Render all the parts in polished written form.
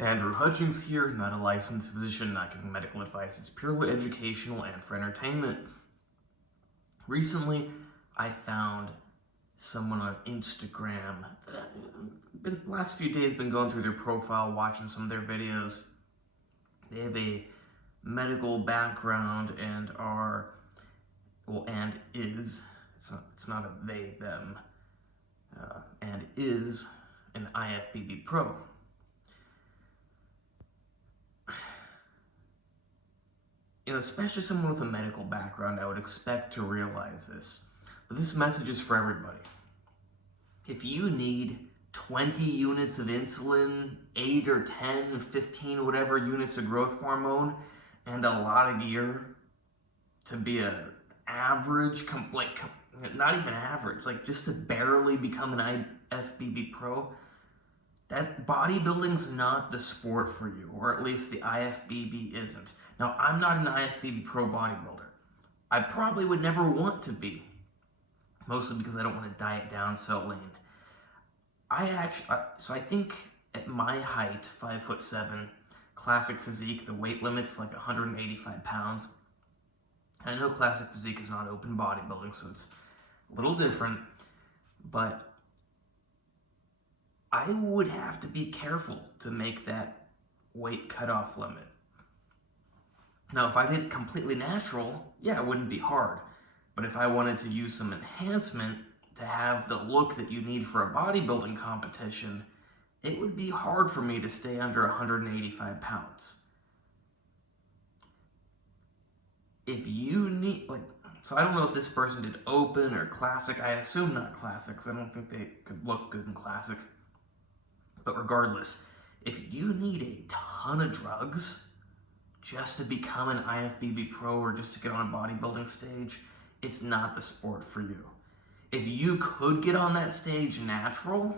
Andrew Hutchings here, not a licensed physician, not giving medical advice. It's purely educational and for entertainment. Recently, I found someone on Instagram that the last few days been going through their profile, watching some of their videos. They have a medical background and it's not a they, them, and is an IFBB pro. Especially someone with a medical background, I would expect to realize this. But this message is for everybody. If you need 20 units of insulin, 8 or 10 or 15, whatever units of growth hormone, and a lot of gear to be an average, not even average, just to barely become an IFBB pro, that bodybuilding's not the sport for you, or at least the IFBB isn't. Now, I'm not an IFBB pro bodybuilder. I probably would never want to be, mostly because I don't want to diet down so lean. So I think at my height, 5'7", classic physique, the weight limit's like 185 pounds. I know classic physique is not open bodybuilding, so it's a little different, but I would have to be careful to make that weight cutoff limit. Now, if I did it completely natural, yeah, it wouldn't be hard. But if I wanted to use some enhancement to have the look that you need for a bodybuilding competition, it would be hard for me to stay under 185 pounds. If you need, so I don't know if this person did open or classic. I assume not classic, because I don't think they could look good in classic. But regardless, if you need a ton of drugs just to become an IFBB pro or just to get on a bodybuilding stage, it's not the sport for you. If you could get on that stage natural,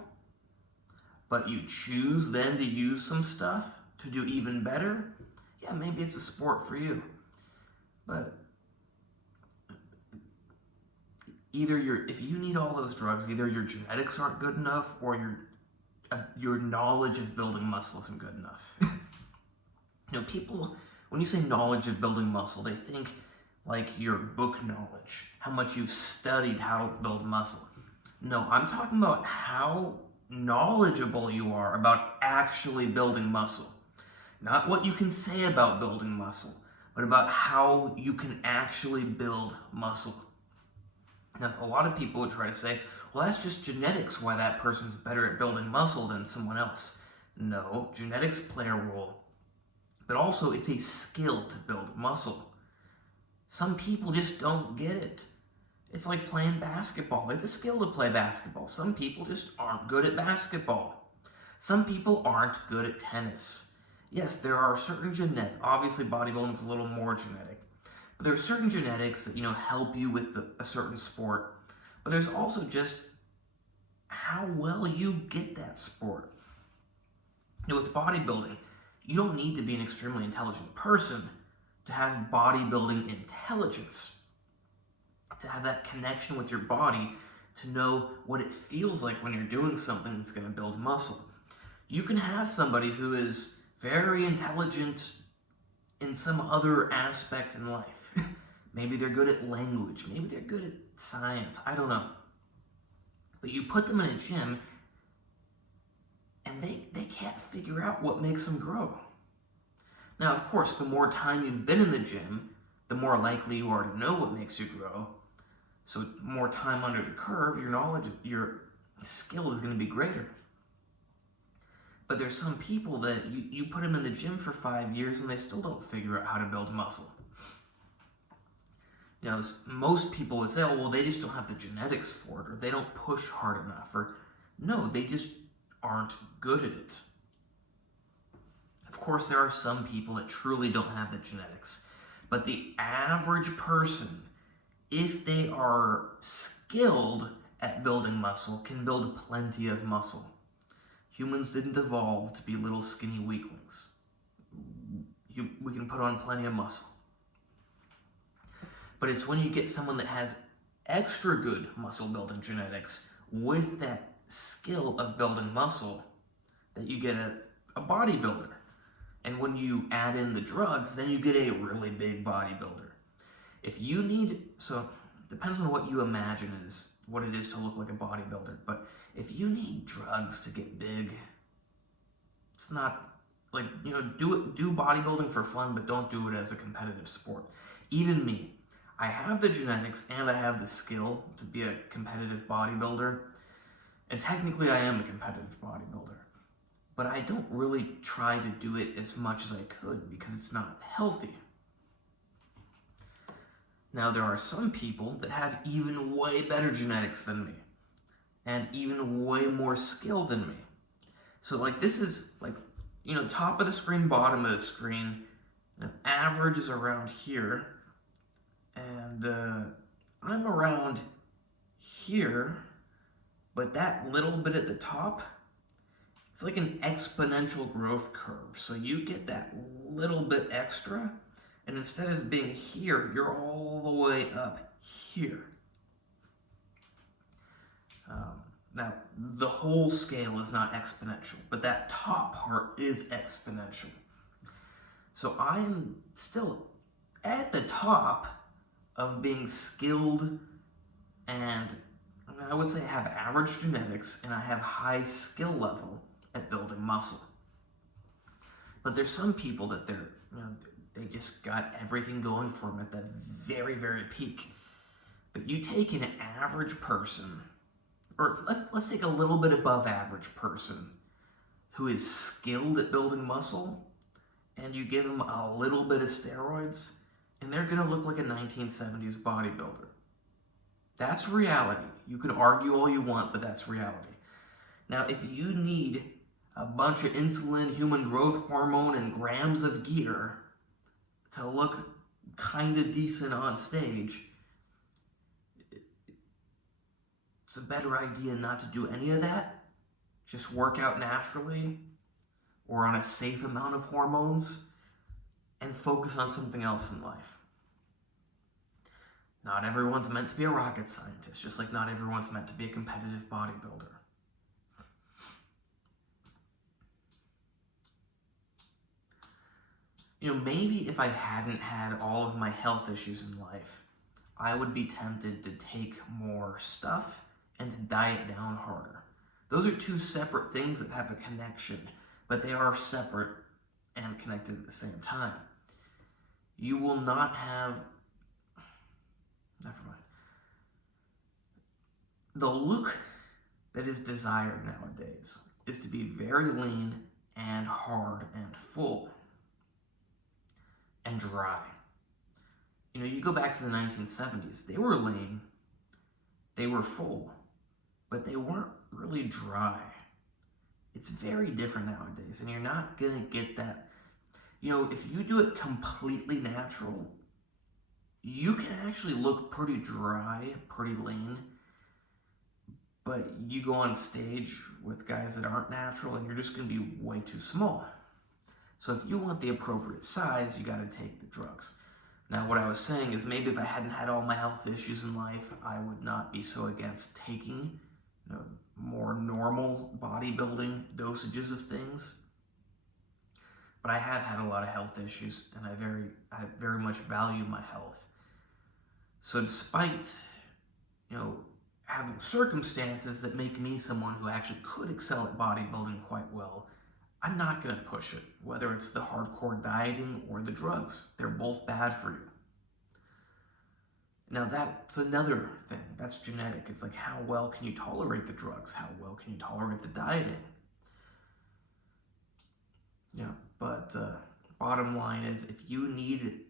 but you choose then to use some stuff to do even better, yeah, maybe it's a sport for you. But if you need all those drugs, either your genetics aren't good enough or your knowledge of building muscle isn't good enough. People, when you say knowledge of building muscle, they think like your book knowledge, how much you've studied how to build muscle. No, I'm talking about how knowledgeable you are about actually building muscle. Not what you can say about building muscle, but about how you can actually build muscle. Now, a lot of people would try to say, well, that's just genetics, why that person's better at building muscle than someone else. No, genetics play a role, but also it's a skill to build muscle. Some people just don't get it. It's like playing basketball. It's a skill to play basketball. Some people just aren't good at basketball. Some people aren't good at tennis. Yes, there are certain genetics. Obviously, bodybuilding is a little more genetic. But there are certain genetics that, help you with a certain sport. But there's also just how well you get that sport. With bodybuilding, you don't need to be an extremely intelligent person to have bodybuilding intelligence, to have that connection with your body, to know what it feels like when you're doing something that's going to build muscle. You can have somebody who is very intelligent in some other aspect in life. Maybe they're good at language, maybe they're good at science, I don't know. But you put them in a gym and they can't figure out what makes them grow. Now, of course, the more time you've been in the gym, the more likely you are to know what makes you grow. So more time under the curve, your knowledge, your skill is going to be greater. But there's some people that you put them in the gym for 5 years and they still don't figure out how to build muscle. Most people would say, oh, well, they just don't have the genetics for it, or they don't push hard enough, or no, they just aren't good at it. Of course, there are some people that truly don't have the genetics, but the average person, if they are skilled at building muscle, can build plenty of muscle. Humans didn't evolve to be little skinny weaklings. We can put on plenty of muscle. But it's when you get someone that has extra good muscle building genetics with that skill of building muscle that you get a a bodybuilder. And when you add in the drugs, then you get a really big bodybuilder. If you need, so it depends on what you imagine is what it is to look like a bodybuilder, but if you need drugs to get big, it's not like, do bodybuilding for fun, but don't do it as a competitive sport. Even me, I have the genetics and I have the skill to be a competitive bodybuilder, and technically I am a competitive bodybuilder, but I don't really try to do it as much as I could because it's not healthy. Now, there are some people that have even way better genetics than me and even way more skill than me. So like this is like, top of the screen, bottom of the screen, average is around here, and I'm around here, but that little bit at the top, it's like an exponential growth curve. So you get that little bit extra, and instead of being here, you're all the way up here. Now, the whole scale is not exponential, but that top part is exponential. So I'm still at the top of being skilled, and I would say I have average genetics and I have high skill level at building muscle. But there's some people that they just got everything going for them at the very, very peak. But you take an average person, or let's take a little bit above average person who is skilled at building muscle, and you give them a little bit of steroids, and they're gonna look like a 1970s bodybuilder. That's reality. You can argue all you want, but that's reality. Now, if you need a bunch of insulin, human growth hormone, and grams of gear to look kind of decent on stage, it's a better idea not to do any of that. Just work out naturally or on a safe amount of hormones and focus on something else in life. Not everyone's meant to be a rocket scientist, just like not everyone's meant to be a competitive bodybuilder. Maybe if I hadn't had all of my health issues in life, I would be tempted to take more stuff and to diet down harder. Those are two separate things that have a connection, but they are separate and connected at the same time. You will not have, never mind. The look that is desired nowadays is to be very lean and hard and full and dry. You go back to the 1970s, they were lean, they were full, but they weren't really dry. It's very different nowadays, and you're not gonna get that. If you do it completely natural, you can actually look pretty dry, pretty lean, but you go on stage with guys that aren't natural and you're just gonna be way too small. So if you want the appropriate size, you gotta take the drugs. Now, what I was saying is maybe if I hadn't had all my health issues in life, I would not be so against taking more normal bodybuilding dosages of things. But I have had a lot of health issues, and I very much value my health. So despite, having circumstances that make me someone who actually could excel at bodybuilding quite well, I'm not going to push it, whether it's the hardcore dieting or the drugs. They're both bad for you. Now that's another thing. That's genetic. It's like, how well can you tolerate the drugs? How well can you tolerate the dieting? But bottom line is, if you need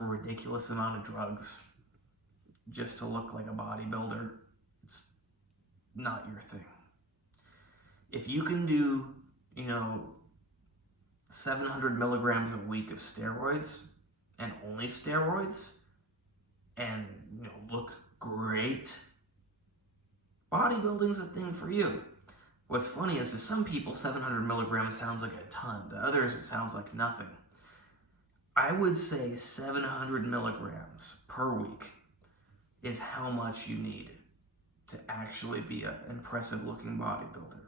a ridiculous amount of drugs just to look like a bodybuilder, it's not your thing. If you can do 700 milligrams a week of steroids and only steroids and look great, bodybuilding's a thing for you. What's funny is to some people 700 milligrams sounds like a ton, to others it sounds like nothing. I would say 700 milligrams per week is how much you need to actually be an impressive looking bodybuilder.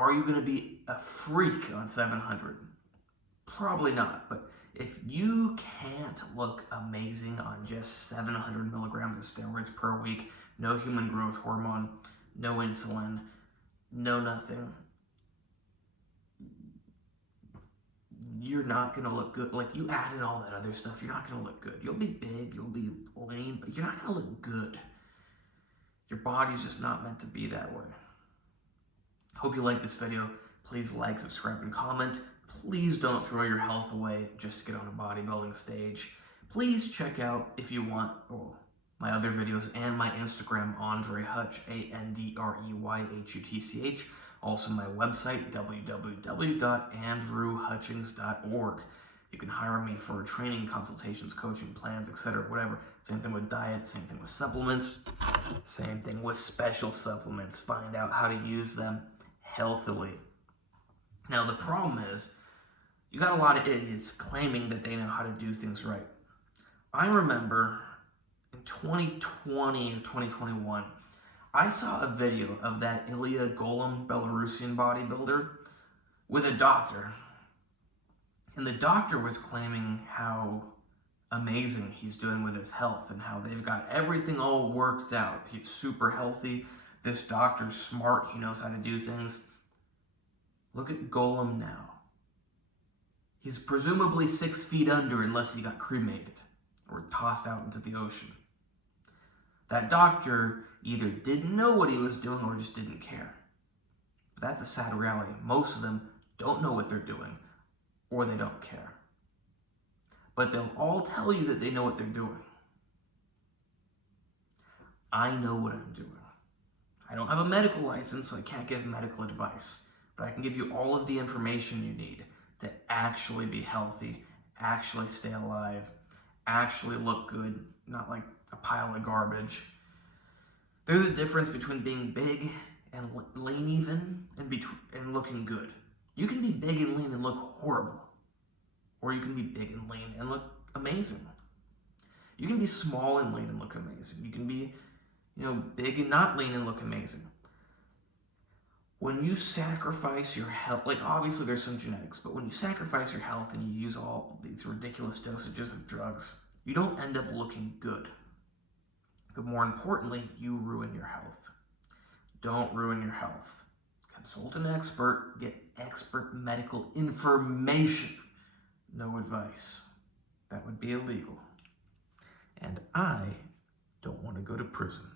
Are you going to be a freak on 700? Probably not, but if you can't look amazing on just 700 milligrams of steroids per week, no human growth hormone, no insulin, no nothing, you're not going to look good. Like, you add in all that other stuff, you're not going to look good. You'll be big, you'll be lean, but you're not going to look good. Your body's just not meant to be that way. Hope you like this video. Please like, subscribe, and comment. Please don't throw your health away just to get on a bodybuilding stage. Please check out, if you want, my other videos and my Instagram, AndreyHutch, AndreyHutch. Also my website, www.andrewhutchings.org. You can hire me for training, consultations, coaching, plans, etc., whatever. Same thing with diet, same thing with supplements, same thing with special supplements. Find out how to use them healthily. Now, the problem is, you got a lot of idiots claiming that they know how to do things right. I remember in 2020 or 2021, I saw a video of that Ilya Golem Belarusian bodybuilder with a doctor. And the doctor was claiming how amazing he's doing with his health and how they've got everything all worked out. He's super healthy. This doctor's smart. He knows how to do things. Look at Golem now. He's presumably 6 feet under unless he got cremated or tossed out into the ocean. That doctor either didn't know what he was doing or just didn't care. But that's a sad reality. Most of them don't know what they're doing or they don't care. But they'll all tell you that they know what they're doing. I know what I'm doing. I don't have a medical license, so I can't give medical advice. But I can give you all of the information you need to actually be healthy, actually stay alive, actually look good, not like a pile of garbage. There's a difference between being big and lean even and looking good. You can be big and lean and look horrible. Or you can be big and lean and look amazing. You can be small and lean and look amazing. You can be, big and not lean and look amazing. When you sacrifice your health, like obviously there's some genetics, but when you sacrifice your health and you use all these ridiculous dosages of drugs, you don't end up looking good. But more importantly, you ruin your health. Don't ruin your health. Consult an expert, get expert medical information. No advice. That would be illegal. And I don't want to go to prison.